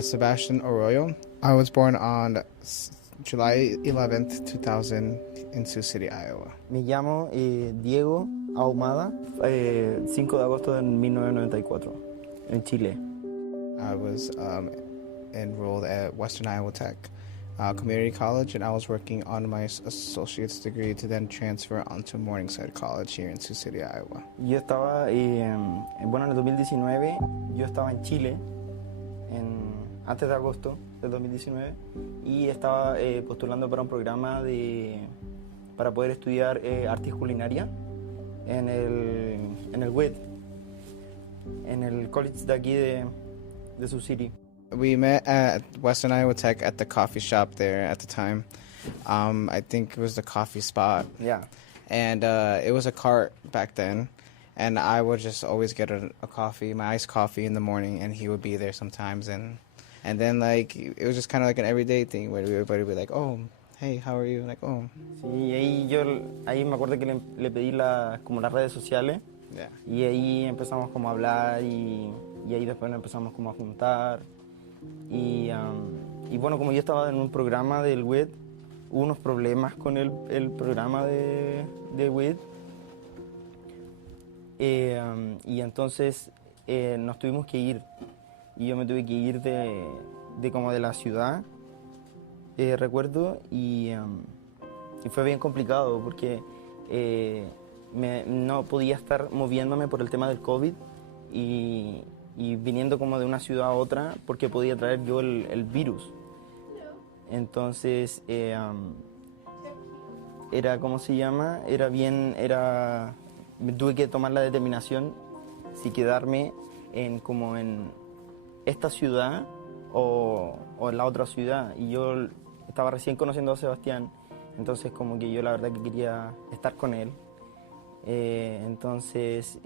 Sebastian Arroyo. I was born on July 11th, 2000 in Sioux City, Iowa. Me llamo Diego Ahumada, 5 de agosto de 1994, en Chile. I was enrolled at Western Iowa Tech Community College, and I was working on my associate's degree to then transfer onto Morningside College here in Sioux City, Iowa. Yo estaba, bueno, en el 2019, yo estaba en Chile, antes de agosto del 2019, y estaba postulando para un programa para poder estudiar artes culinarias en el WIT, en el college de aquí de Sioux City. We met at Western Iowa Tech at the coffee shop there at the time. I think it was the coffee spot. Yeah. And it was a cart back then. And I would just always get a coffee, my iced coffee in the morning, and he would be there sometimes. And then, like, it was just kind of like an everyday thing where everybody would be like, oh, hey, how are you? Like, oh. Sí, ahí me acuerdo que le pedí como las redes sociales. Yeah. Y ahí empezamos como a hablar y ahí después nos empezamos como a juntar. Y bueno, como yo estaba en un programa del WIT, hubo unos problemas con el programa de WIT. Y entonces nos tuvimos que ir. Y yo me tuve que ir de la ciudad, recuerdo, y fue bien complicado porque no podía estar moviéndome por el tema del COVID y viniendo como de una ciudad a otra porque podía traer yo el virus. Entonces era, ¿cómo se llama? Me tuve que tomar la determinación si quedarme en esta ciudad o en la otra ciudad. Y yo estaba recién conociendo a Sebastián, entonces como que yo la verdad que quería estar con él. Entonces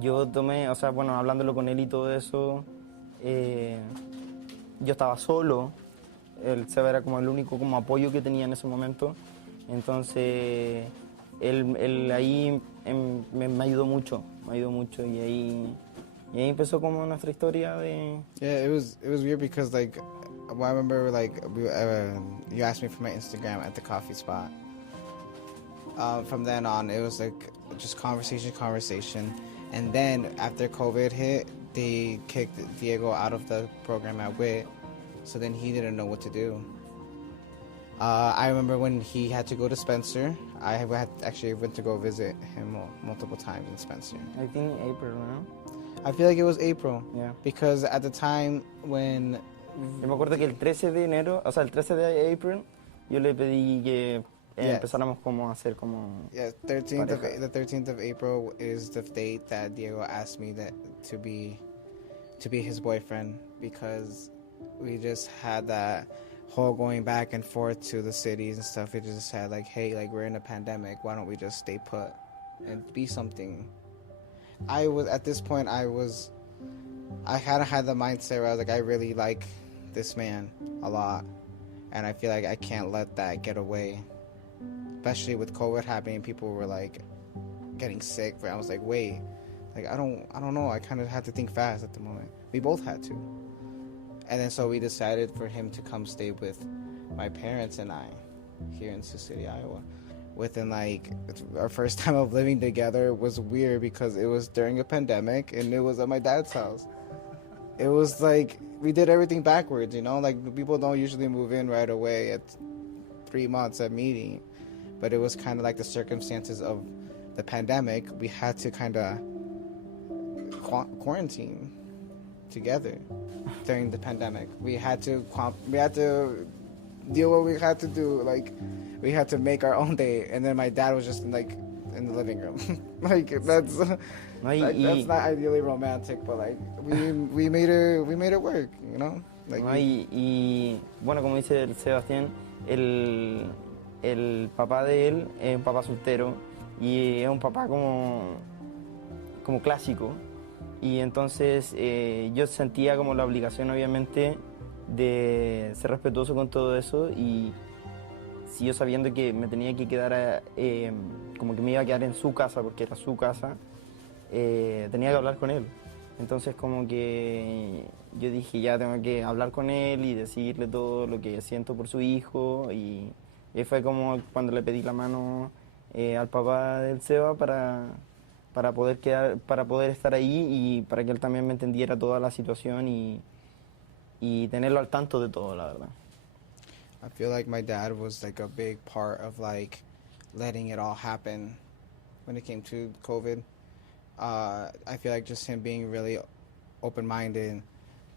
yo tomé, o sea, bueno, hablándolo con él y todo eso, yo estaba solo. El Seba era como el único como apoyo que tenía en ese momento. Entonces él ahí me ayudó mucho, y ahí empezó como nuestra historia de... Yeah, it was weird because, like, I remember, like, you asked me for my Instagram at the coffee spot. From then on, it was like just conversation. And then after COVID hit, they kicked Diego out of the program at WIT, so then he didn't know what to do. I remember when he had to go to Spencer, I actually went to go visit him multiple times in Spencer. I think April, no? I feel like it was April. Yeah. Because at the time when... Yo me acuerdo que el 13 de enero, o sea, el 13 de April, yo le pedí que empezáramos como a hacer como... Yeah, the 13th of April is the date that Diego asked me to be his boyfriend, because we just had that whole going back and forth to the cities and stuff. We just had like, hey, like, we're in a pandemic, why don't we just stay put and be something? At this point, I kind of had the mindset where I was like, I really like this man a lot, and I feel like I can't let that get away. Especially with COVID happening, people were like getting sick. I was like, wait, like I don't know. I kind of had to think fast at the moment. We both had to, and then so we decided for him to come stay with my parents and I here in Sioux City, Iowa. Within like our first time of living together was weird because it was during a pandemic and it was at my dad's house. It was like we did everything backwards, you know. Like people don't usually move in right away at 3 months of meeting. But it was kind of like the circumstances of the pandemic. We had to kind of quarantine together during the pandemic. We had to deal what we had to do. Like, we had to make our own day. And then my dad was just like in the living room. Like that's not ideally romantic, but like we made it work, you know. Like, y bueno, como dice el Sebastián, el papá de él es un papá soltero y es un papá como clásico, y entonces yo sentía como la obligación obviamente de ser respetuoso con todo eso, y si yo sabiendo que me tenía que quedar como que me iba a quedar en su casa porque era su casa, tenía que hablar con él. Entonces como que yo dije, ya tengo que hablar con él y decirle todo lo que siento por su hijo. Y fue como cuando le pedí la mano al papá del Seba para poder para poder estar ahí y para que él también me entendiera toda la situación y tenerlo al tanto de todo, la verdad. I feel like my dad was like a big part of like letting it all happen when it came to COVID. I feel like just him being really open-minded,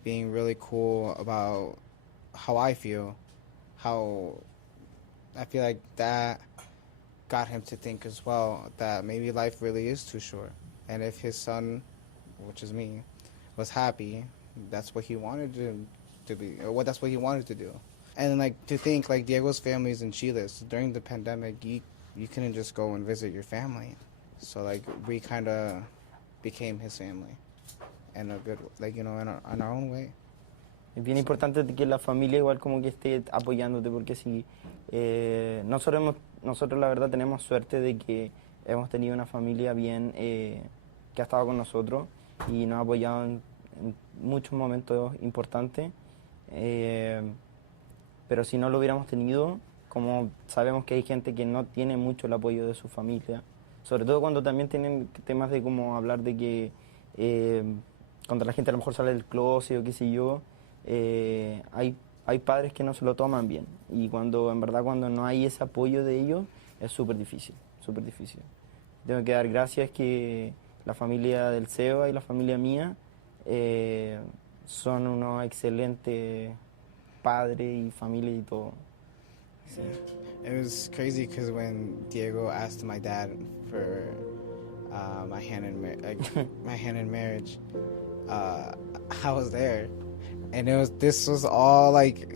being really cool about how I feel, how I feel like that got him to think as well that maybe life really is too short. And if his son, which is me, was happy, that's what he wanted to be, or what that's what he wanted to do. And like to think like Diego's family is in Chile. So during the pandemic, you couldn't just go and visit your family. So like we kind of became his family, in a good, like, you know, in our own way. Es bien importante que la familia igual como que esté apoyándote, porque si nosotros la verdad tenemos suerte de que hemos tenido una familia bien que ha estado con nosotros y nos ha apoyado en muchos momentos importantes, pero si no lo hubiéramos tenido, como sabemos que hay gente que no tiene mucho el apoyo de su familia, sobre todo cuando también tienen temas de como hablar de que cuando la gente a lo mejor sale del closet o qué sé yo, hay padres que no se lo toman bien, y en verdad cuando no hay ese apoyo de ellos es súper difícil, súper difícil. Tengo que dar gracias que la familia del Seba y la familia mía son unos excelentes padres y familia y todo. Sí. It was crazy because when Diego asked my dad for my hand in marriage, I was there. And this was all like,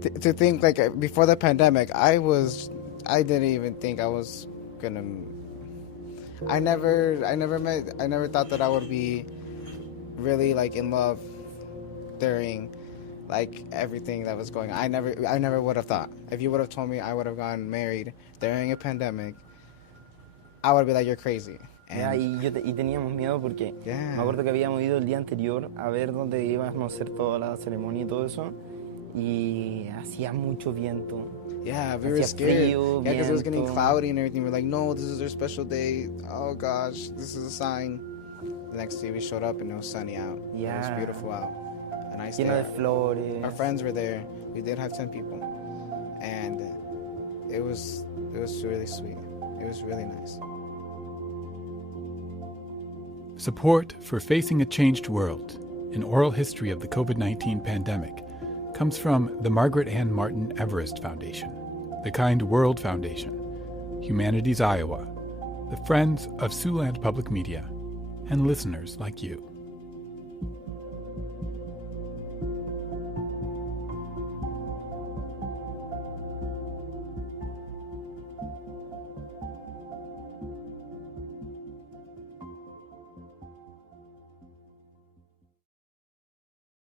to think like before the pandemic, I didn't even think I was gonna, I never thought that I would be really like in love during like everything that was going on. I never would have thought. If you would have told me I would have gotten married during a pandemic, I would be like, you're crazy. Y teníamos miedo porque me acuerdo que habíamos ido el día anterior a ver dónde íbamos a hacer toda la ceremonia y todo eso, y hacía mucho viento. Yeah, we were scared. Yeah, because it was getting cloudy and everything. We're like, no, this is our special day. Oh gosh, this is a sign. The next day we showed up and it was sunny out. Yeah. It was beautiful out. A nice day. Lleno de flores. Our friends were there. We did have 10 people, and it was really sweet. It was really nice. Support for Facing a Changed World, an oral history of the COVID-19 pandemic, comes from the Margaret Ann Martin Everest Foundation, the Kind World Foundation, Humanities Iowa, the Friends of Siouxland Public Media, and listeners like you.